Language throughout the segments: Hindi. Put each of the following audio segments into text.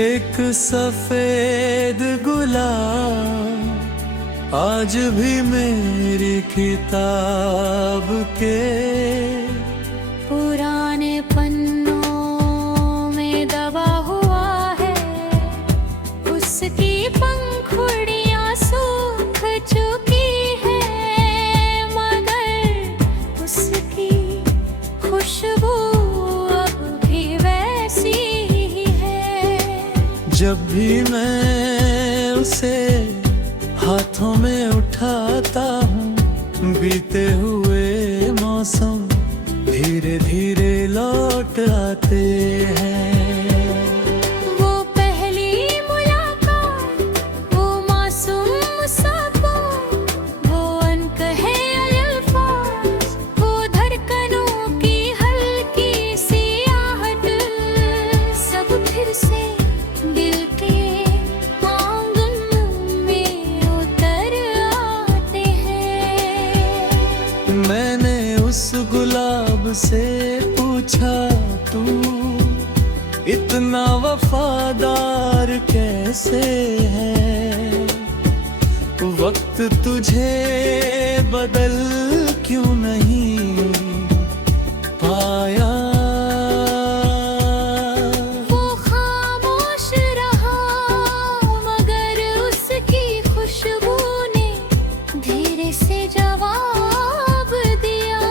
एक सफेद गुलाब आज भी मेरी किताब के पुराने पन्नों में दबा हुआ है। उसकी पंखुड़ियां सूख चुकी है, मगर उसकी खुशबू अब भी वैसी ही है। जब भी मैं उसे हाथों में उठाता हूँ, बीते हुए मौसम धीरे धीरे लौट आते हैं। वो पहली मुलाकात, वो मासूम सा बात, वो अनकहे अल्फाज, वो धड़कनों की हल्की सी आहट, सब फिर से दिल के आंगन में उतर आते हैं। मैंने उस गुलाब से पूछा, तू इतना वफादार कैसे है? वक्त तुझे बदल क्यों नहीं पाया? वो खामोश रहा, मगर उसकी खुशबू ने धीरे से जवाब दिया।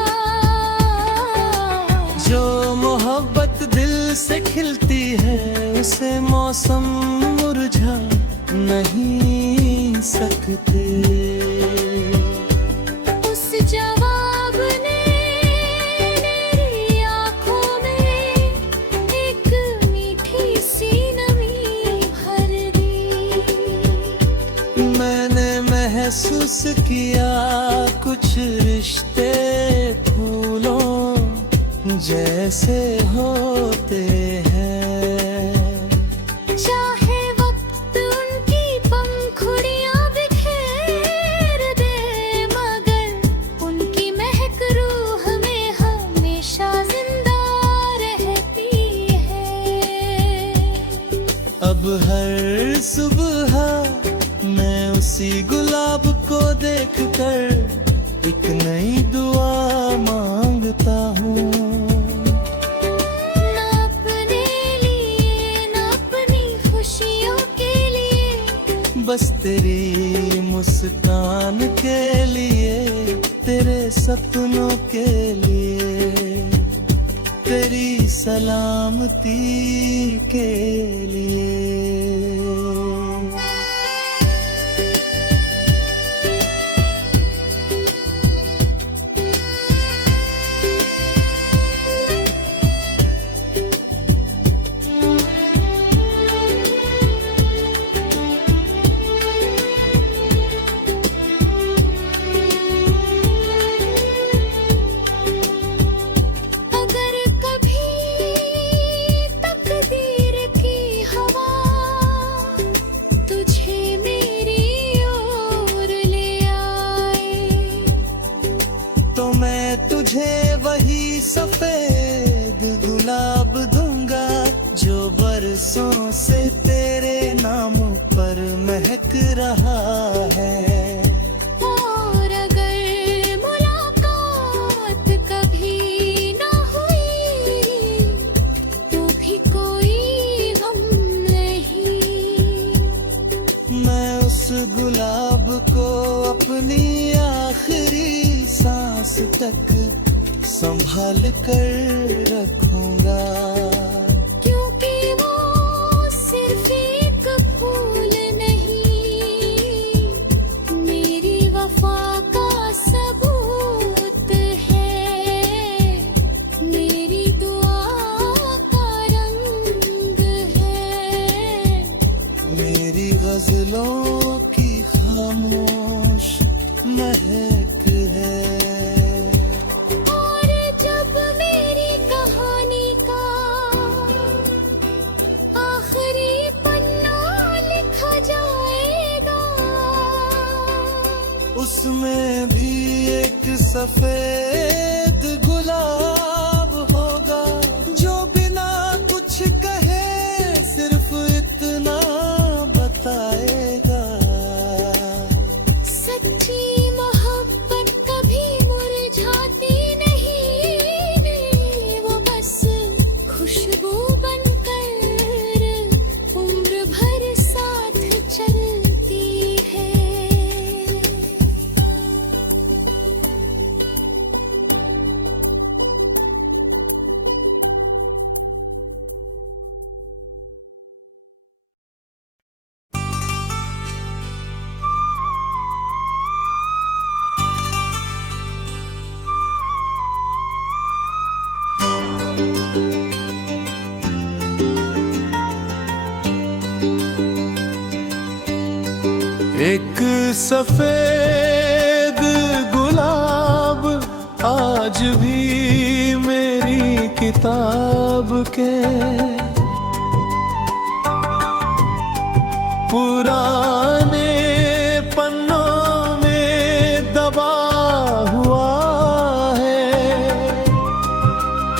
जो मोहब्बत दिल से खिलती है, उसे मौसम मुरझा नहीं सकते। उस जवाब ने मेरी आँखों में एक मीठी सी नमी भर दी। मैंने महसूस किया कुछ रिश्ते फूलों जैसे होते हैं। चाहे वक्त उनकी पंखुड़ियां बिखेर दे, मगर उनकी महक रूह में हमेशा जिंदा रहती है। अब हर सुबह मैं उसी गुलाब को देखकर एक नई दुआ मांगता हूँ। ना अपने लिए, ना अपनी खुशियों के लिए, बस तेरी मुस्कान के लिए, तेरे सपनों के लिए, तेरी सलामती के लिए। अगर कभी तकदीर की हवा तुझे मेरी ओर ले आए, तो मैं तुझे वही सफेद गुलाब दूंगा जो बरसों से तेरे नाम पर महक रहा है। और अगर मुलाकात कभी ना हुई, तो भी कोई गम नहीं। मैं उस गुलाब को अपनी आखिरी सांस तक संभाल कर रखूंगा। क्योंकि वो सिर्फ एक फूल नहीं, मेरी वफा का सबूत है, मेरी दुआ का रंग है, मेरी गजलों की खामोश महक है। और जब मेरी कहानी का आखिरी पन्ना लिखा जाएगा, उसमें भी एक सफेद गुलाब होगा जो बिना कुछ कहे सिर्फ इतना एक सफेद गुलाब आज भी मेरी किताब के पुराने पन्नों में दबा हुआ है।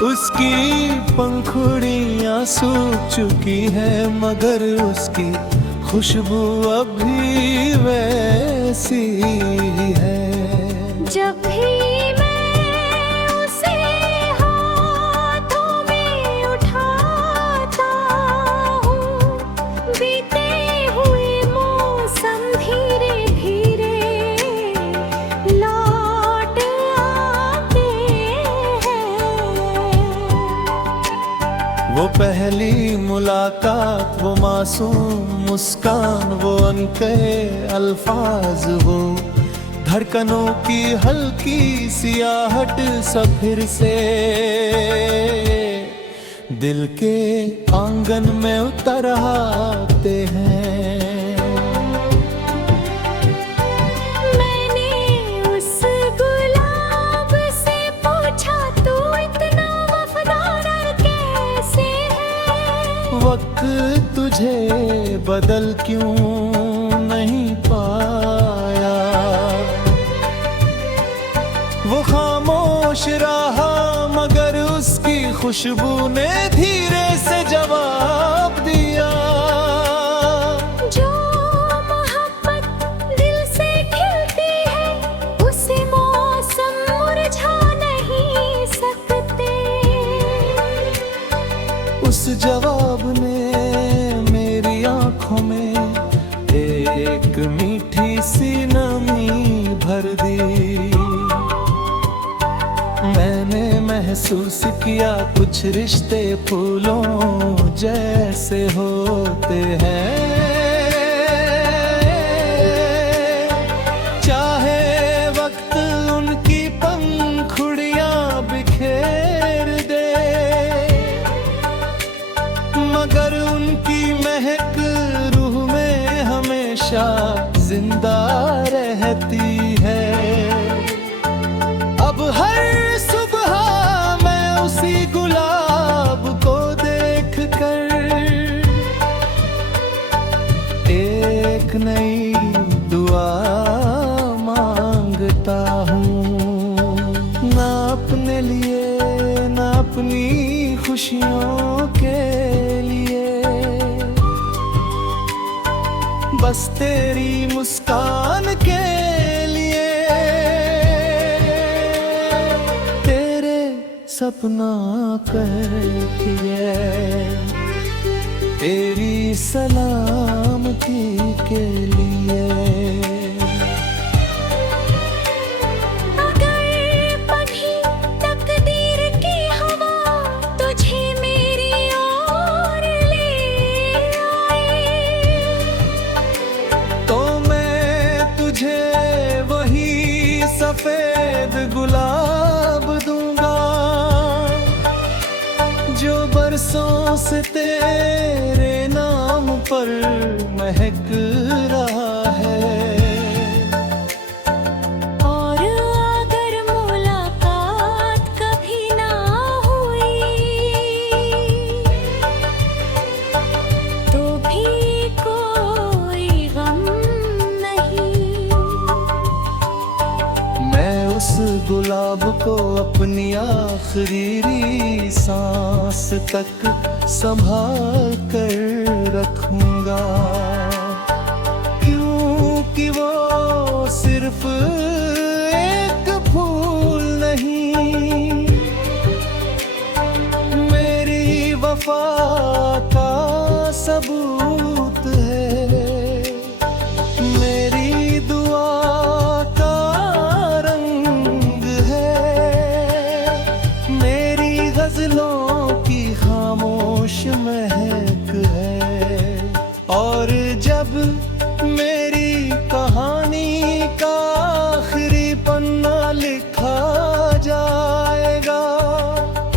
उसकी पंखुड़ियां सूख चुकी है मगर उसकी खुशबू अभी वैसी है। जब भी मैं उसे हाथों में उठाता हूँ, बीते हुए मौसम धीरे धीरे लौट आते हैं। वो पहली मुलाकात, वो मासूम मुस्कान, वो अनके अल्फाज, वो धड़कनों की हल्की सी आहट सब फिर से दिल के आंगन में उतर आते हैं। मैंने उस गुलाब से पूछा, तू इतना वफादार कैसे है? वक्त तुझे बदल क्यों नहीं पाया? वो खामोश रहा मगर उसकी खुशबू ने धीरे से जवाब दिया। जो मोहब्बत दिल से खिलती है, उसे मौसम मुरझा नहीं सकते। उस जवाब ने मेरी आंखों में एक मीठी सी नमी भर दी। मैंने महसूस किया कुछ रिश्ते फूलों जैसे होते हैं। चाहे वक्त उनकी पंखुड़ियां बिखेर दे, मगर उनकी महक रूह में हमेशा जिंदा रहती है। अब हर सुबह मैं उसी गुलाब को देख कर एक नई दुआ मांगता हूँ। ना अपने लिए ना अपनी खुशियों के लिए, बस तेरी मुस्कान के लिए। तेरे सपना करके तेरी सलामती के लिए। अगर कभी तकदीर की हवा तुझे मेरी ओर ले आए, तो मैं तुझे वही सफेद गुलाब दूंगा जो बरसों से तेरे नाम पर महक रहा है। और अगर मुलाकात कभी ना हुई तो भी कोई गम नहीं। मैं उस गुलाब को अपनी आखिरी सांस तक संभाल कर रखूंगा, क्योंकि वो सिर्फ एक फूल नहीं, मेरी वफा का सबूत है। मेरी दुआ का रंग है, मेरी गजलों की खामोश महक है। और जब मेरी कहानी का आखिरी पन्ना लिखा जाएगा,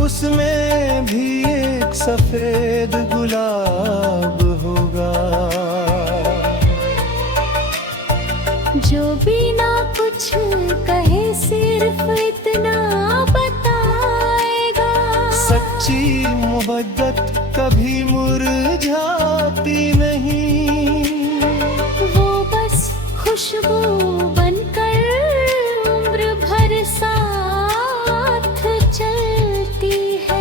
उसमें भी एक सफेद गुलाब होगा। सिर्फ इतना बताएगा। सच्ची मोहब्बत कभी मुरझाती नहीं, वो बस खुशबू बनकर उम्र भर साथ चलती है।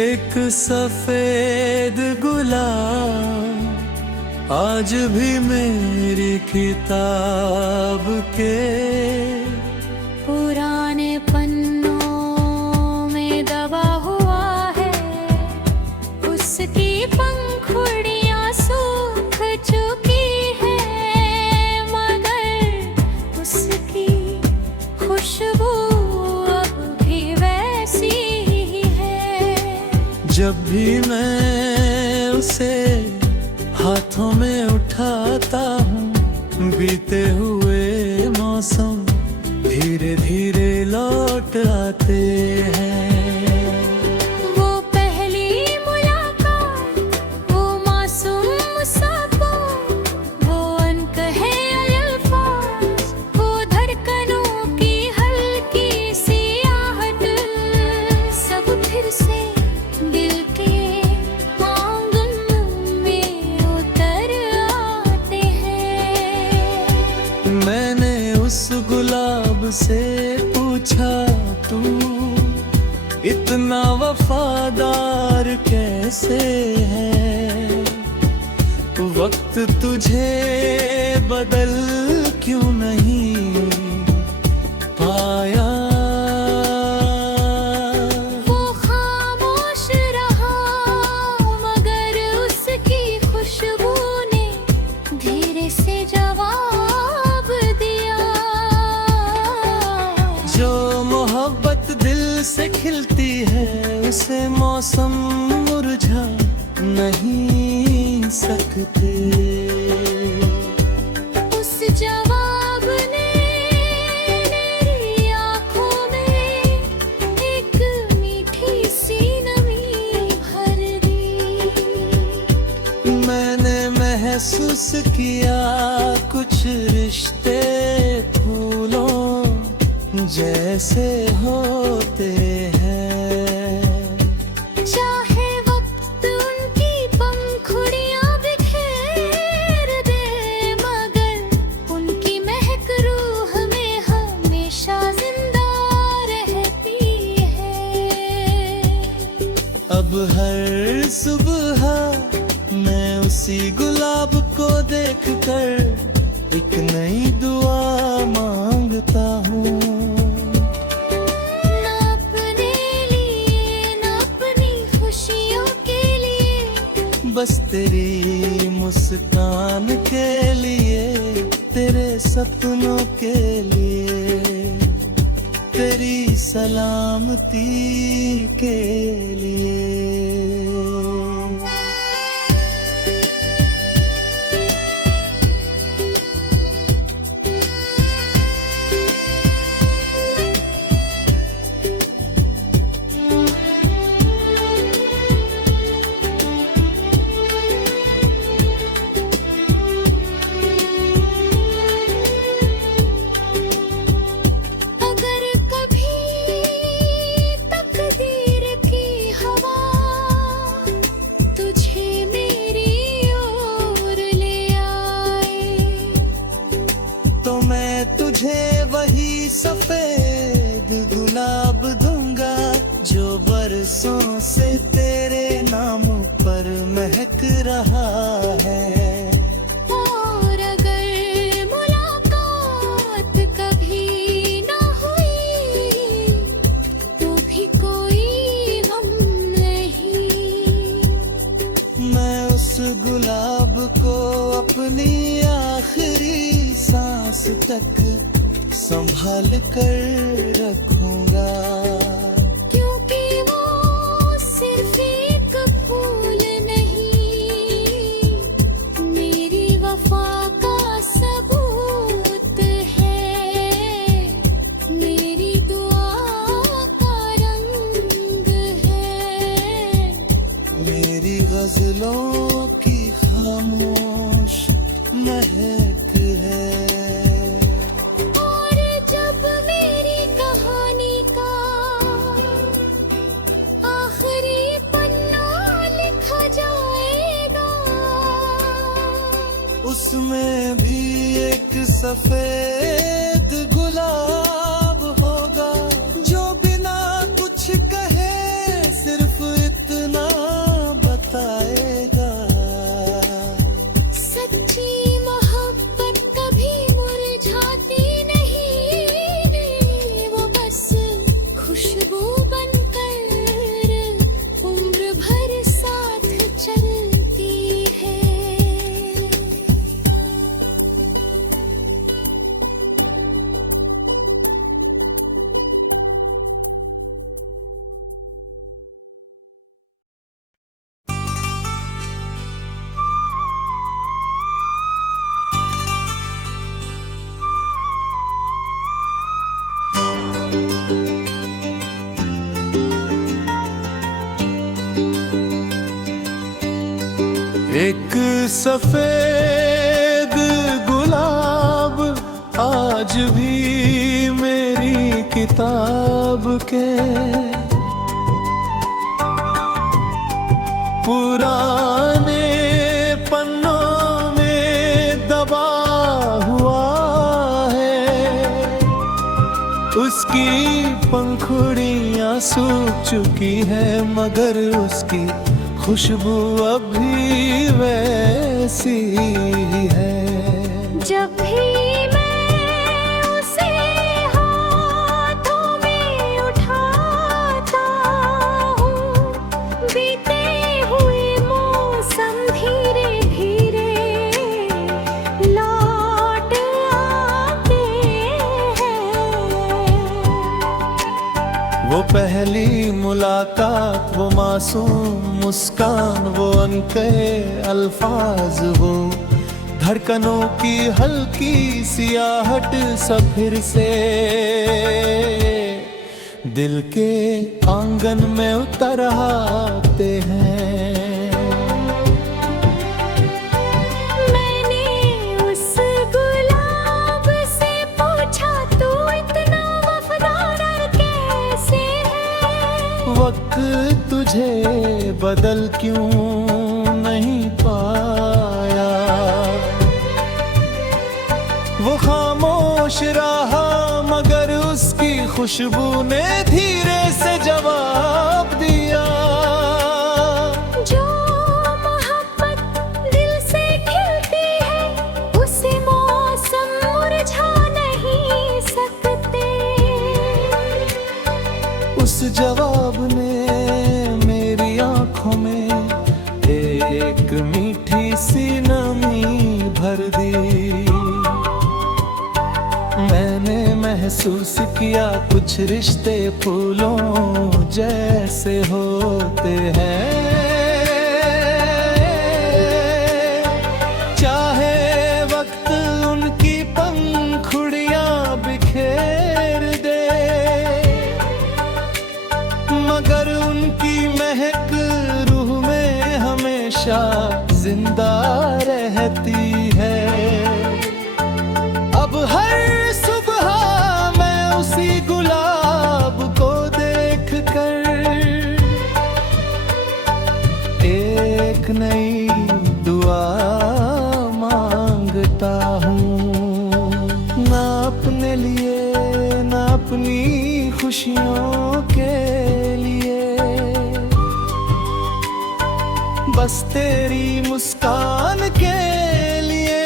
एक सफेद गुलाब आज भी मेरी किताब के पुराने पन्नों में दबा हुआ है, उसकी पंखुड़ियां सूख चुकी है, मगर उसकी खुशबू अब भी वैसी ही है। जब भी मैं उसे हाथों में उठाता हूँ, बीते हुए मौसम धीरे धीरे लौट आते हैं। वो पहली मुलाकात, वो मासूम मुसाफिर, वो अनकहे अल्फाज, वो धड़कनों की हल्की सी आहट, सब फिर से दिल के आंगन में उतर आते हैं। मैंने उस गुलाब से पूछा, तू इतना वफादार कैसे है? वक्त तुझे बदल क्यों नहीं पाया? वो खामोश रहा, मगर उसकी खुशबू ने धीरे से जवाब दिया। जो मोहब्बत दिल से खिलती है, उसे मौसम मुरझा नहीं सकते। उस जवाब ने मेरी आँखों में एक मीठी सी नमी भर दी। मैंने महसूस किया कुछ रिश्ते फूलों जैसे होते हैं। चाहे वक्त उनकी पंखुड़ियां बिखेर दे, मगर उनकी महक रूह में हमेशा जिंदा रहती है। अब हर सुबह मैं उसी गुलाब को देखकर एक नई दुआ मांगता हूँ। ना अपने लिए, ना अपनी खुशियों के लिए, बस तेरी मुस्कान के लिए, तेरे सपनों के लिए, तेरी सलामती के लिए। अगर कभी तकदीर की हवा से तेरे नाम पर महक रहा है। और अगर मुलाकात कभी ना हुई तो भी कोई गम नहीं। मैं उस गुलाब को अपनी आखिरी सांस तक संभाल कर रखूंगा, क्योंकि वो सिर्फ एक फूल नहीं, मेरी वफा का सबूत है, मेरी दुआ का रंग है, मेरी गजलों की खामोश महक है। और जब मेरी कहानी का आखिरी पन्ना लिखा जाएगा, उसमें भी एक सफेद गुलाब होगा, जो बिना कुछ कहे सिर्फ इतना बताएगा। सच्ची मोहब्बत कभी मुरझाती नहीं, वो बस खुशबू बनकर उम्र भर साथ चलती है। एक सफेद गुलाब आज भी मेरी किताब के पुराने पन्नों में दबा हुआ है। उसकी पंखुड़ियां सूख चुकी है, मगर उसकी खुशबू अभी वैसी है। जब भी मैं उसे हाथों में उठाता हूँ, बीते हुए मौसम धीरे धीरे लौट आते हैं। वो पहली मुलाकात, वो मासूम मुस्कान, वो अनकहे अल्फाज, वो धड़कनों की हल्की सियाहट, सब फिर से दिल के आंगन में उतर आते हैं। मैंने उस गुलाब से पूछा, तू इतना वफादार कैसे है? वक्त तुझे बदल क्यों नहीं पाया? वो खामोश रहा, मगर उसकी खुशबू ने धीरे से जवाब दिया। जो मोहब्बत दिल से खिलती है, उसे मौसम मुरझा नहीं सकते। उस जवाब ने मेरी आंखों में एक मीठी सी नमी भर दी। मैंने महसूस किया कुछ रिश्ते फूलों जैसे होते हैं, चाहे वक्त उनकी पंखुड़ियां बिखेर दे, मगर उनकी महक रूह में हमेशा जिंदा रहती है। अब हर सुबह मैं उसी गुलाब को देख कर एक नई दुआ मांगता हूँ, ना अपने लिए ना अपनी खुशियों के लिए, बस तेरी मुस्कान के लिए।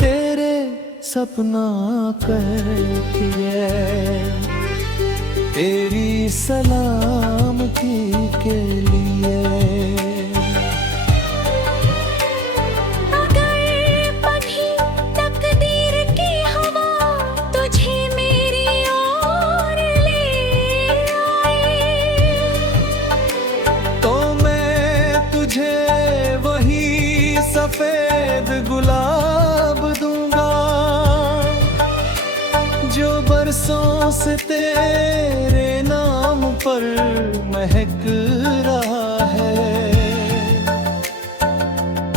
तेरे सपना कहती है तेरी सलामती के लिए। सफेद गुलाब दूंगा जो बरसों से तेरे नाम पर महक रहा है।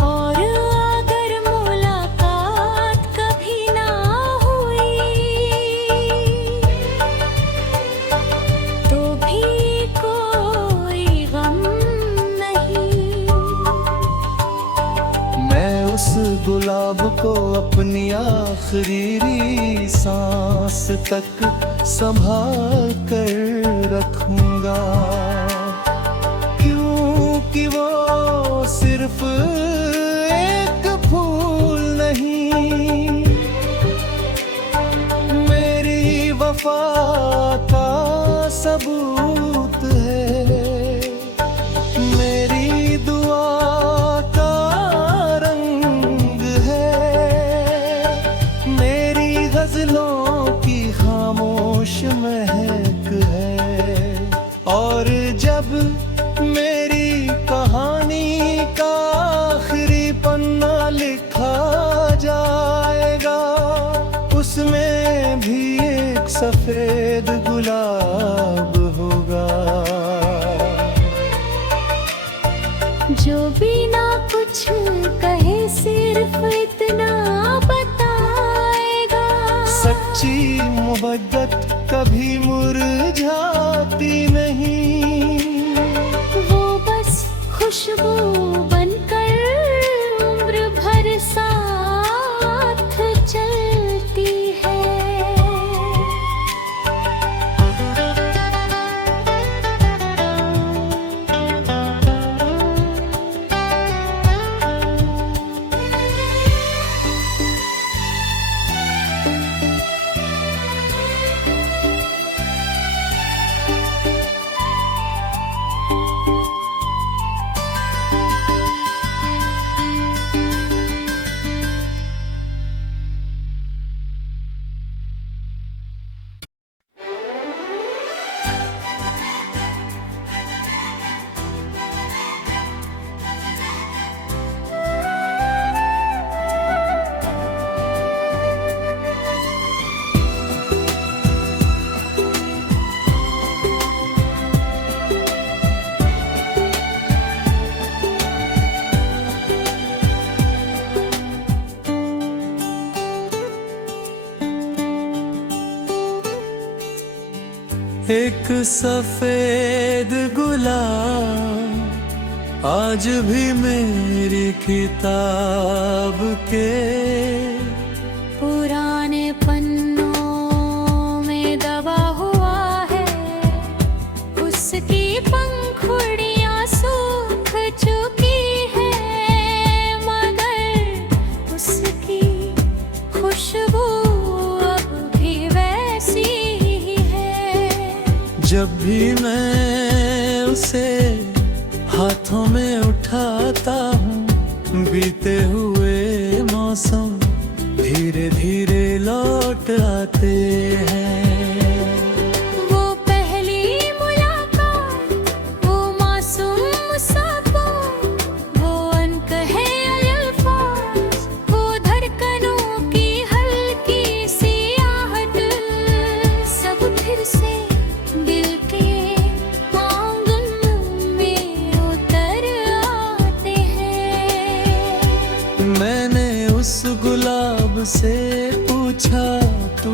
और अगर मुलाकात कभी ना हुई तो भी कोई गम नहीं। उस गुलाब को अपनी आखिरी सांस तक संभाल कर रखूंगा, क्योंकि वो सिर्फ एक फूल नहीं, मेरी वफा का सबूत है, मेरी दुआ गज़लों की खामोश महक है। और जब मेरी कहानी का आखिरी पन्ना लिखा जाएगा, उसमें भी एक सफेद गुलाब होगा जो बिना कुछ कहे सिर्फ इतना सच्ची मोहब्बत कभी मुरझाती नहीं, वो बस खुशबू बनकर उम्र भर साथ चलती है। एक सफेद गुलाब आज भी मेरी किताब के पुराने पन्नों में दबा हुआ है, उसकी पंखुड़ियां सूख चुकी है, मगर उसकी खुशबू अब भी वैसी ही है। जब भी मैं उसे हाथों में उठाता हूँ, बीते हुए मौसम धीरे धीरे लौट आते हैं। वो पहली मुलाकात, वो मासूम सा बोल, वो अनकहे अल्फाज, वो धड़कनों की हल्की सी आहट, सब फिर से दिल के आंगन में उतर आते हैं। मैंने उस गुलाब से पूछा, तू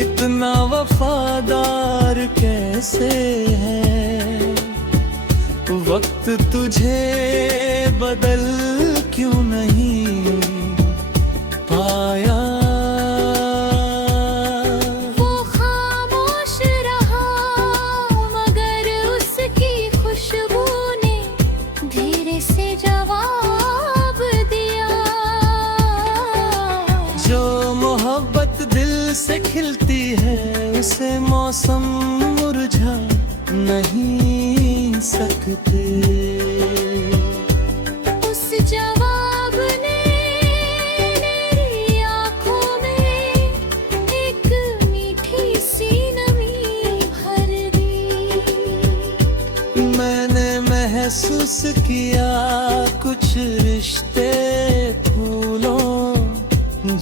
इतना वफादार कैसे है, वक्त तुझे बदल क्यों नहीं पाया। वो खामोश रहा, मगर उसकी मौसम मुरझा नहीं सकते। उस जवाब ने मेरी आँखों में एक मीठी सी नमी भर दी। मैंने महसूस किया कुछ रिश्ते फूलों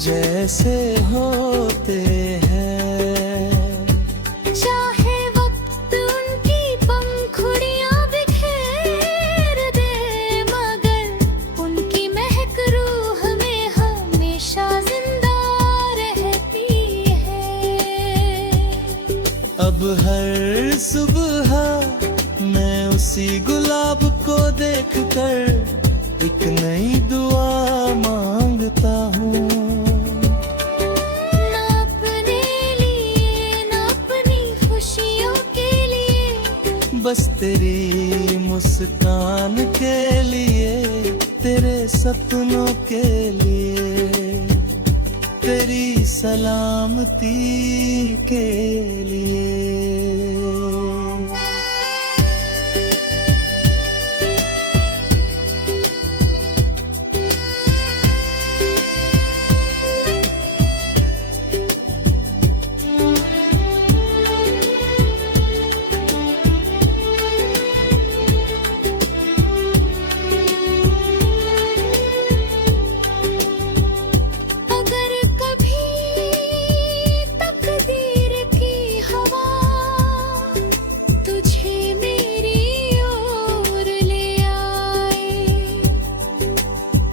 जैसे होते हैं। चाहे वक्त उनकी पंखुड़ियां बिखेर दे, मगर उनकी महक रूह में हमेशा जिंदा रहती है। अब हर सुबह मैं उसी गुलाब को देखकर एक नई दुआ मांगता हूँ। ना अपने लिए ना अपनी खुशियों के लिए, बस तेरी मुस्कान के लिए, तेरे सपनों के लिए, तेरी सलामती के लिए। अगर कभी तकदीर की हवा तुझे मेरी ओर ले आए,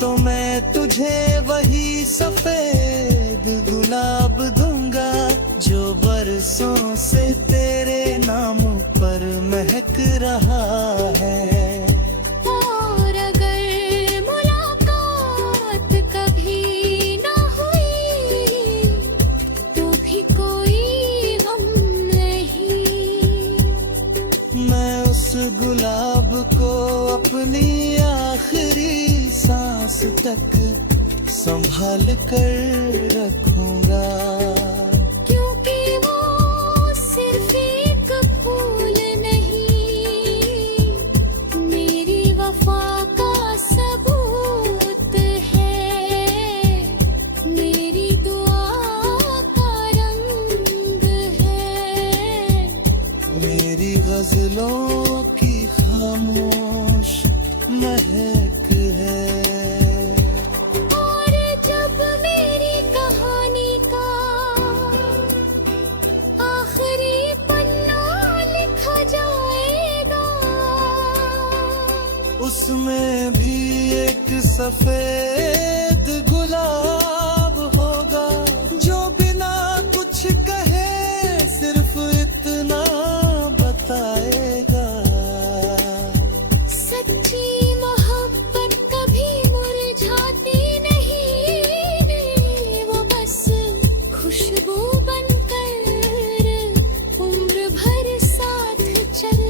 तो मैं तुझे वही सफेद गुलाब दूंगा जो बरसों से तेरे नाम पर महक रहा है। और अगर मुलाकात कभी ना हुई तो भी कोई गम नहीं। मैं उस गुलाब को अपनी आखिरी सांस तक संभाल कर रखूंगा। क्योंकि वो सिर्फ एक फूल नहीं, मेरी वफा का सबूत है, मेरी दुआ का रंग है, मेरी गजलों की खामोश महक है। और जब मेरी कहानी का आखिरी पन्ना लिखा जाएगा, उसमें भी एक सफेद गुलाब होगा जो बिना कुछ कहे सिर्फ इतना बताएगा। सच्ची मोहब्बत कभी मुरझाती नहीं, वो बस खुशबू बनकर उम्र भर साथ चल